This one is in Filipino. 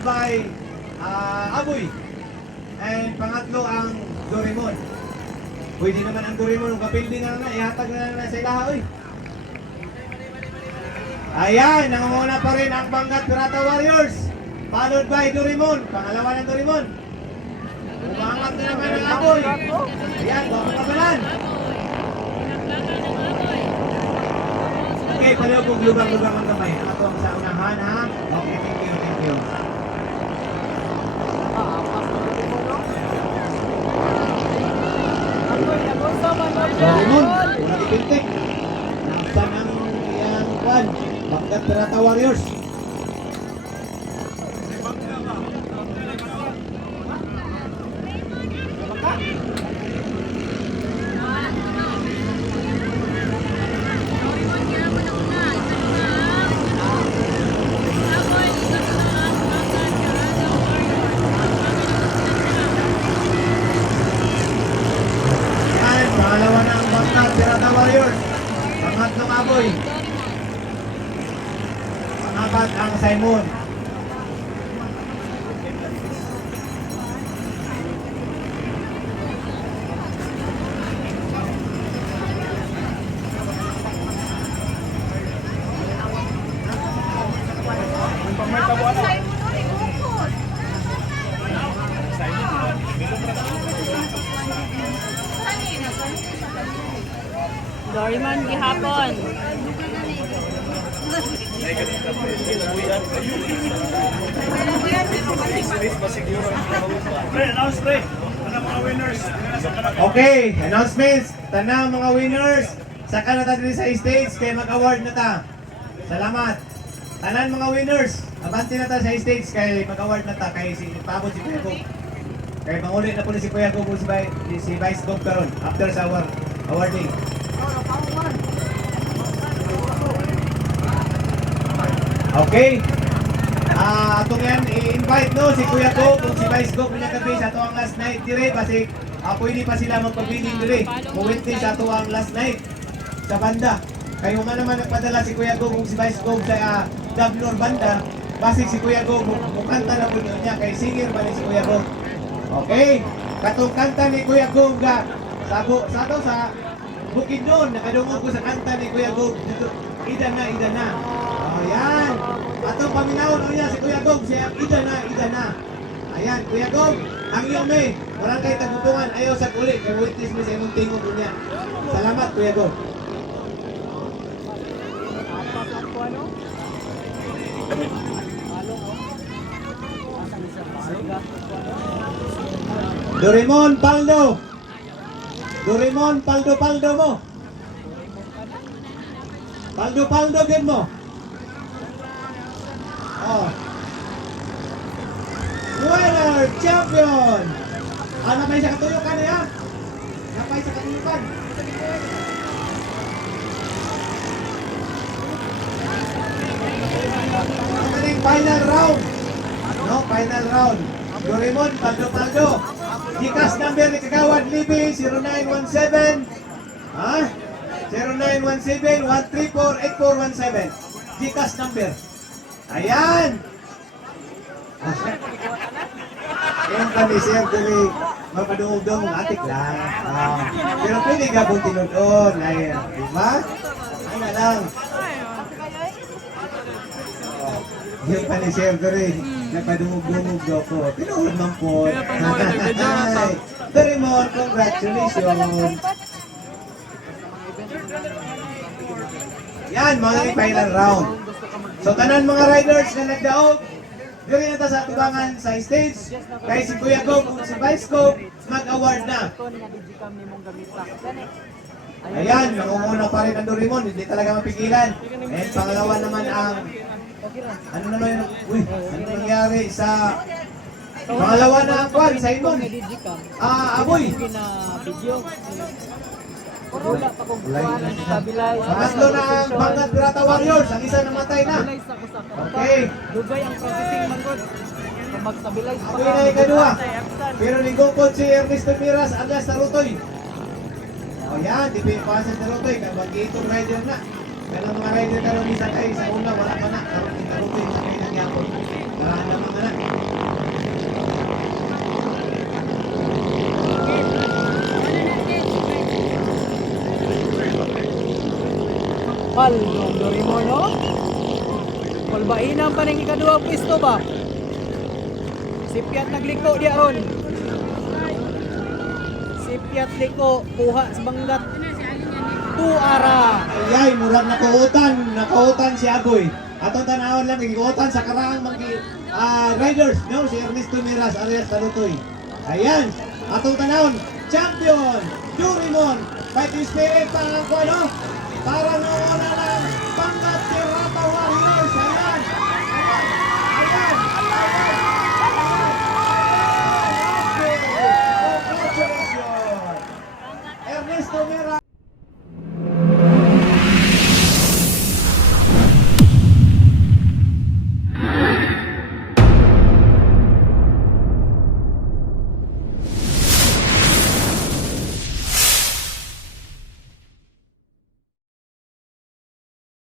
followed by Aboy. And pangatlo ang Doraemon. Pwede naman ang Doraemon, kung kapildi nga ihatag na sa ilaha, oy. Ayan, nangunguna pa rin ang Bangat Pirata Warriors. Followed by Doraemon, pangalawa ng Doraemon. Umangat na naman ang Aboy. Ayan, baka kabalan. Okay, palayo kong lubang-lubang ang kamay. Ako ang sa unahan, ha? Okay, thank you, thank you. Doraemon, wala ipintik. Nasaan ang iyang kwan? Bangat Pirata Warriors. Pangalawa na ang Bangat Pirata Warriors. Pangatlong Aboy. Pangapat ang Simon. Doraemon gihapon. Okay, announcements. Tanang mga winners. Saka na tayo sa stage kaya mag-award na ta. Salamat. Tanan mga winners. Abanti na ta sa stage kaya mag-award na ta. Kaya pabot si Kuya Gog. Kaya mangulit na po si Kuya Gog si Vice Gog karon after sa awarding. Okay. Atong yan i-invite no si Kuya Gog kung si Vice Gog niya gabi sa tuwang last night dire kasi pwede pa sila magpabiling dire. Muwinti sa tuwang last night sa banda. Kayo nga naman nagpadala si Kuya Gog kung si Vice Gog sa Dablor banda. Basi si Kuya Gog mukanta na po niya kay singer ba ni si Kuya Gog. Okay. Katong kanta ni Kuya Gog sa Bukid doon, nakadungog ko sa kanta ni Kuya Gog. Ida na. Oh, yan. Atong paminawon niya si Kuya Gog, siya ida na. Ayan, Kuya Gog, ang iyo may, wala kayo tagutungan, ayaw sa kulit, kay witness mo sa imong tingog niya. Salamat, Kuya Gog. Doraemon, Paldo. Doraemon, paldo mo. Paldo din mo. Oh. Winner, champion. Napay sa katuyukan niya. Napay sa katuyukan. Ang final round. No, final round. Doraemon, paldo. Gikas number ni Kagawad Libby 0917 0917-134-8417 Gikas number. Ayan. Yung kami sir dili mapadungog-dong atik lang. Pero pwede ka pong tinudon. Ayan, diba? Ano lang. Yung kami sir dili napadungog-dungog ako. Tinuod man po. Doraemon, congratulations. Yan, mga final round. So, tanan mga riders na nagdaog, dili na ta sa tubangan sa stage. Kay si Kuya Gog kung si Vice Gog, mag-award na. Ayan, nangunguna pa rin ang Doraemon, hindi talaga mapigilan. And pangalawa naman ang, ano naman yun, ano nangyari sa, pangalawa na ang kwan, Simon. Aboy. Pangatlo na ang Bangat Pirata Warriors, ang isa namatay na. Okay. Dugay ang processing manggod. Magstabilize pa. Aboy na ikadua. Pero nigungkod si Ernesto Miras alias Tarutoy. O yan, di pa yung pasas Tarutoy, mag-iitong rider na. Ganang mga rider karon isa kayo sa una, wala pa na. Tarutoy sa kayo nangyapon. Wala naman na. Rizal. Yung Dorimor, no? Walbainan pa ning ikaduha pwesto ba? Si Piat nagliko diya ron. Si Piat liko kuha sa banggat. Tuara. Ayay, murag nakautan si Agoy. Atong tanawon lang, ikuutan sa karaang riders, no? Si Ernesto Miras, Arias Talutoy. Ayan, atong tanawon, champion, Jurimon, fighting spirit, para no? Para noon na